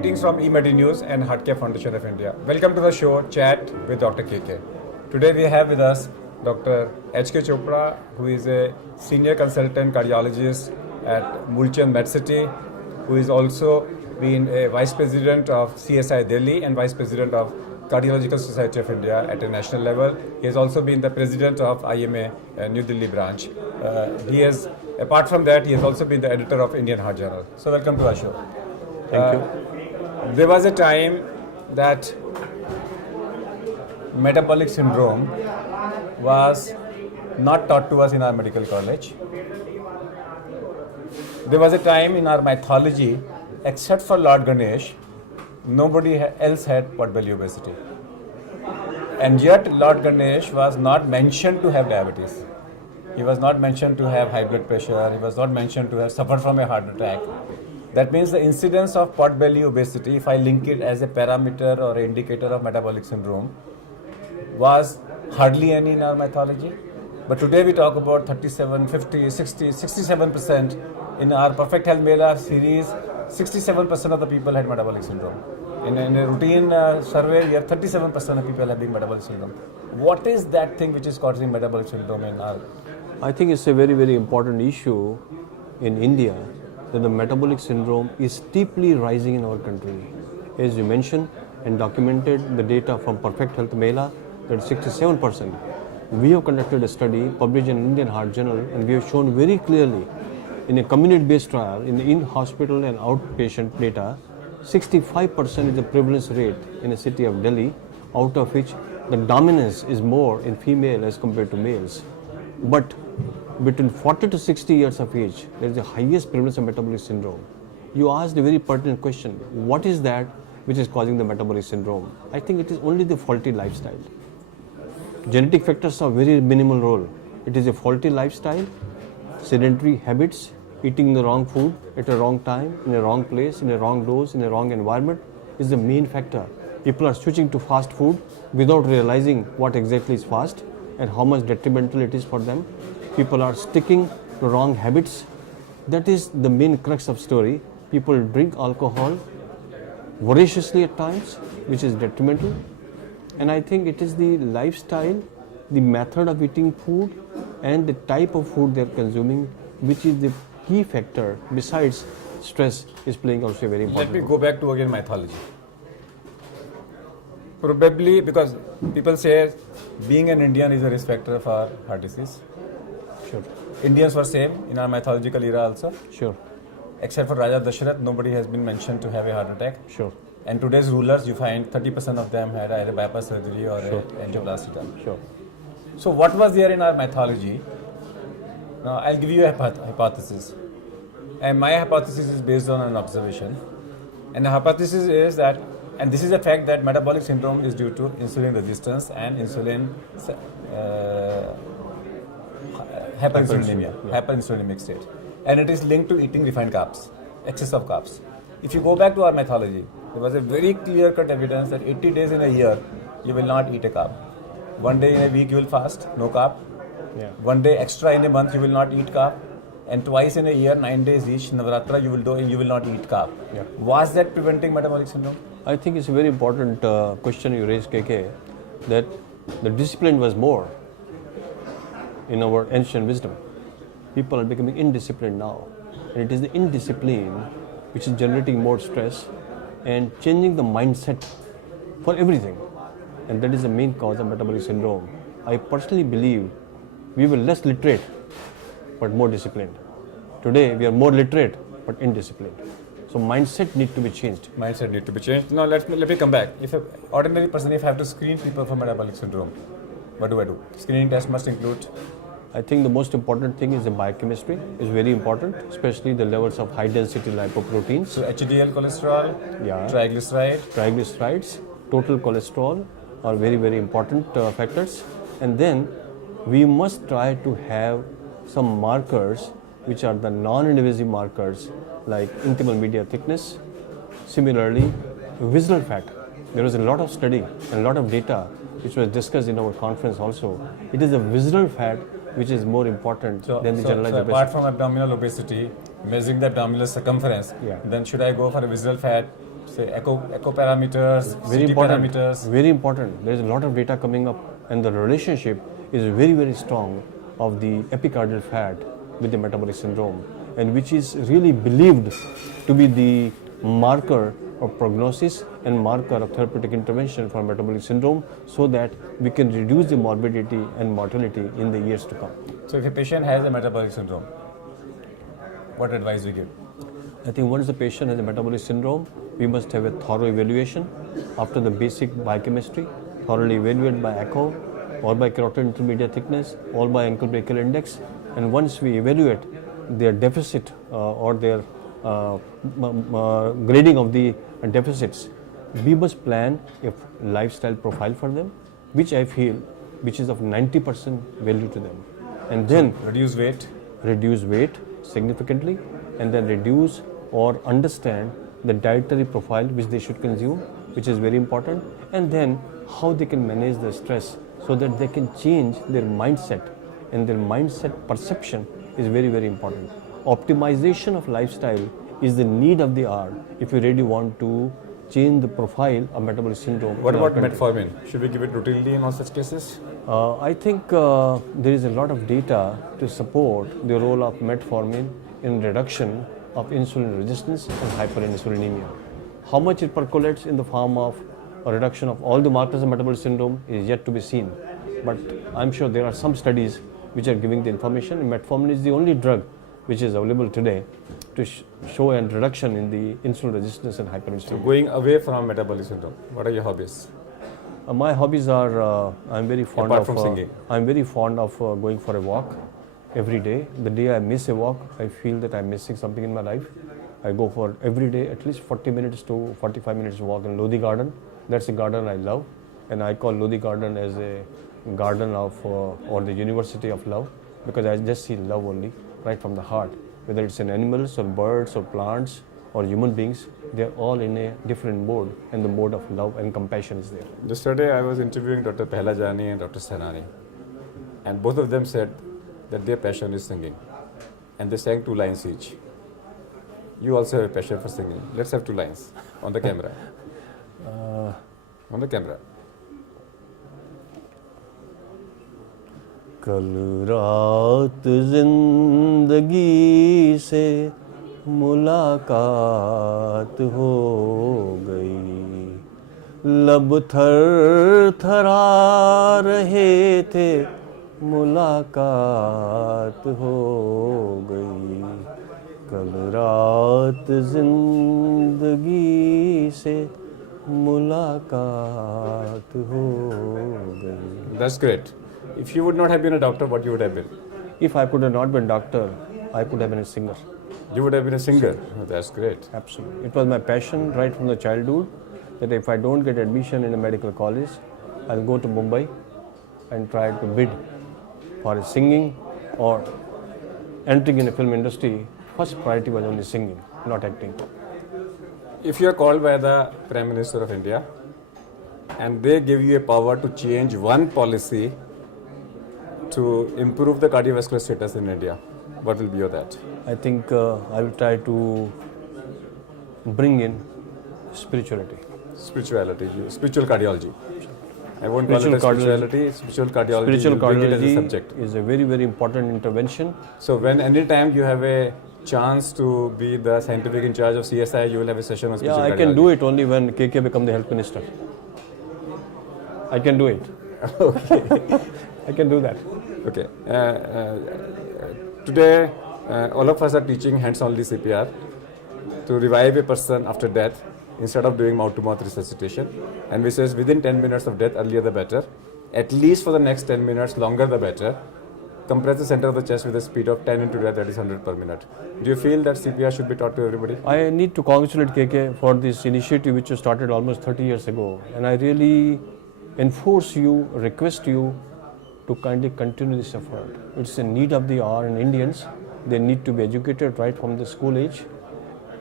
Greetings from eMedi News and Heartcare Foundation of India. Welcome to the show Chat with Dr. KK. Today we have with us Dr. K Chopra, who is a senior consultant cardiologist at Mulchan MedCity, who is also been a vice president of CSI Delhi and vice president of Cardiological Society of India at a national level. He has also been the president of IMA New Delhi branch. Apart from that, he has also been the editor of Indian Heart Journal. So welcome to our show. Thank you. There was a time that metabolic syndrome was not taught to us in our medical college. There was a time in our mythology, except for Lord Ganesh, nobody else had pot belly obesity. And yet Lord Ganesh was not mentioned to have diabetes. He was not mentioned to have high blood pressure. He was not mentioned to have suffered from a heart attack. That means the incidence of pot belly obesity, if I link it as a parameter or an indicator of metabolic syndrome, was hardly any in our mythology. But today we talk about 37, 50, 60, 67%. In our Perfect Health Mela series, 67% of the people had metabolic syndrome. In a routine survey, we have 37% of people having metabolic syndrome. What is that thing which is causing metabolic syndrome in our? I think it's a very, very important issue in India that the metabolic syndrome is steeply rising in our country. As you mentioned and documented the data from Perfect Health Mela, that 67%. We have conducted a study published in Indian Heart Journal, and we have shown very clearly in a community-based trial in the in-hospital and outpatient data, 65% is the prevalence rate in the city of Delhi, out of which the dominance is more in female as compared to males. But between 40 to 60 years of age, there is the highest prevalence of metabolic syndrome. You asked a very pertinent question. What is that which is causing the metabolic syndrome? I think it is only the faulty lifestyle. Genetic factors have very minimal role. It is a faulty lifestyle, sedentary habits, eating the wrong food at a wrong time, in a wrong place, in a wrong dose, in a wrong environment is the main factor. People are switching to fast food without realizing what exactly is fast and how much detrimental it is for them. People are sticking to wrong habits. That is the main crux of story. People drink alcohol voraciously at times, which is detrimental. And I think it is the lifestyle, the method of eating food, and the type of food they are consuming, which is the key factor. Besides, stress is playing also a very important role. Let me go back to again mythology. Probably because people say being an Indian is a risk factor for heart disease. Sure. Indians were same in our mythological era also. Sure. Except for Raja Dasharath, nobody has been mentioned to have a heart attack. Sure. And today's rulers, you find 30% of them had either bypass surgery or sure. angioplasty done. Sure. So what was there in our mythology? Now I'll give you a hypothesis. And my hypothesis is based on an observation. And the hypothesis is that, and this is a fact, that metabolic syndrome is due to insulin resistance and insulin hyperinsulinemic state. And it is linked to eating refined carbs, excess of carbs. If you go back to our mythology, there was a very clear-cut evidence that 80 days in a year, you will not eat a carb. One day in a week, you will fast, no carb. Yeah. One day extra in a month, you will not eat carb. And twice in a year, 9 days each, Navratra, you will do, and you will not eat carb. Yeah. Was that preventing metabolic syndrome? I think it's a very important question you raised, KK, that the discipline was more in our ancient wisdom. People are becoming indisciplined now. And it is the indiscipline which is generating more stress and changing the mindset for everything. And that is the main cause of metabolic syndrome. I personally believe we were less literate but more disciplined. Today we are more literate but indisciplined. So mindset needs to be changed. Mindset needs to be changed. Now let me come back. If an ordinary person, if I have to screen people for metabolic syndrome, what do I do? Screening test must include? I think the most important thing is the biochemistry is very important, especially the levels of high density lipoproteins. So HDL cholesterol, triglycerides, total cholesterol are very, very important factors. And then we must try to have some markers which are the non-invasive markers like intimal media thickness. Similarly, visceral fat. There was a lot of study and a lot of data which was discussed in our conference also. It is the visceral fat which is more important than the generalized obesity. Apart from abdominal obesity, measuring the abdominal circumference, then should I go for a visceral fat, say echo parameters, Very CT important. parameters? Very important. There is a lot of data coming up, and the relationship is very, very strong of the epicardial fat with the metabolic syndrome, and which is really believed to be the marker of prognosis and marker of therapeutic intervention for metabolic syndrome, so that we can reduce the morbidity and mortality in the years to come. So if a patient has a metabolic syndrome, what advice we give? I think once the patient has a metabolic syndrome, we must have a thorough evaluation after the basic biochemistry, thoroughly evaluated by echo or by carotid intermediate thickness or by ankle brachial index. And once we evaluate their deficit or their grading of the deficits, we must plan a lifestyle profile for them, which I feel which is of 90% value to them. And then Reduce weight significantly, and then reduce or understand the dietary profile which they should consume, which is very important, and then how they can manage the stress so that they can change their mindset, and their mindset perception is very, very important. Optimization of lifestyle is the need of the hour if you really want to change the profile of metabolic syndrome. What in our about country. metformin? Should we give it routinely in all such cases? I think there is a lot of data to support the role of metformin in reduction of insulin resistance and hyperinsulinemia. How much it percolates in the form of a reduction of all the markers of metabolic syndrome is yet to be seen. But I'm sure there are some studies which are giving the information. Metformin is the only drug which is available today to show a reduction in the insulin resistance and hyperinsulinemia. So going away from metabolic syndrome, what are your hobbies? My hobbies are I'm very fond Apart of from singing. I'm very fond of going for a walk every day. The day I miss a walk, I feel that I'm missing something in my life. I go for every day at least 40 minutes to 45 minutes walk in Lodi Garden. That's a garden I love, and I call Lodi Garden as a garden of or the University of Love, because I just see love only right from the heart. Whether it's in animals or birds or plants or human beings, they're all in a different mode, and the mode of love and compassion is there. Yesterday I was interviewing Dr. Pehlajani and Dr. Sanani, and both of them said that their passion is singing, and they sang 2 lines each. You also have a passion for singing. Let's have 2 lines on the camera. On the camera. कल रात जिंदगी से मुलाकात हो गई, लब थर थरा रहे थे, मुलाकात हो गई, कल रात जिंदगी से मुलाकात हो गई. That's great. If you would not have been a doctor, what you would have been? If I could have not been doctor, I could have been a singer. You would have been a singer. Oh, that's great. Absolutely. It was my passion right from the childhood that if I don't get admission in a medical college, I'll go to Mumbai and try to bid for singing or entering in a film industry. First priority was only singing, not acting. If you are called by the Prime Minister of India and they give you a power to change one policy to improve the cardiovascular status in India, what will be your that? I think I will try to bring in spirituality. Spiritual cardiology. I won't call it Spiritual as spirituality, spiritual cardiology. Spiritual you bring it as a cardiology subject. is a very, very important intervention. So when any time you have a chance to be the scientific in charge of CSI, you will have a session on Yeah, spiritual I cardiology. can do it only when KK become the health minister. I can do it. Okay. I can do that. Okay. Today, all of us are teaching hands-only CPR to revive a person after death instead of doing mouth-to-mouth resuscitation. And we says within 10 minutes of death, earlier the better. At least for the next 10 minutes, longer the better. Compress the center of the chest with a speed of 10 into death, that is 100 per minute. Do you feel that CPR should be taught to everybody? I need to congratulate KK for this initiative which was started almost 30 years ago. And I really enforce you, request you to kindly continue this effort. It's a need of the hour in Indians. They need to be educated right from the school age.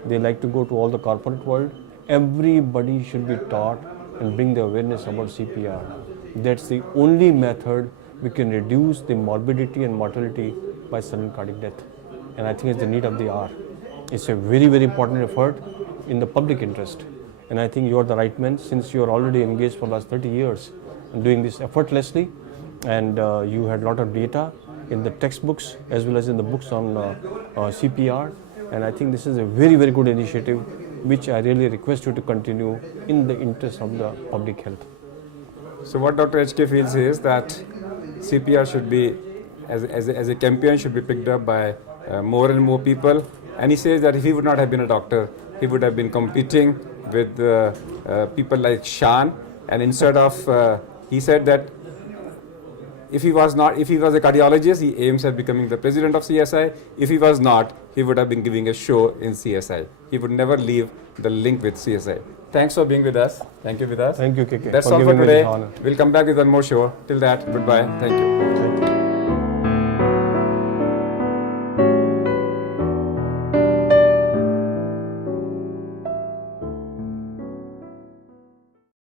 They like to go to all the corporate world. Everybody should be taught and bring the awareness about CPR. That's the only method we can reduce the morbidity and mortality by sudden cardiac death. And I think it's the need of the hour. It's a very, very important effort in the public interest. And I think you're the right man, since you're already engaged for the last 30 years and doing this effortlessly, and you had a lot of data in the textbooks as well as in the books on CPR. And I think this is a very, very good initiative, which I really request you to continue in the interest of the public health. So what Dr. HK feels is that CPR should be, as a campaign, should be picked up by more and more people. And he says that if he would not have been a doctor, he would have been competing with people like Shan. And instead of, he said that if he was a cardiologist, he aims at becoming the president of CSI. If he was not, he would have been giving a show in CSI. He would never leave the link with CSI. Thanks for being with us. Thank you, Vidas. Thank you, KK. That's all for today. We'll come back with one more show. Till that, goodbye. Thank you.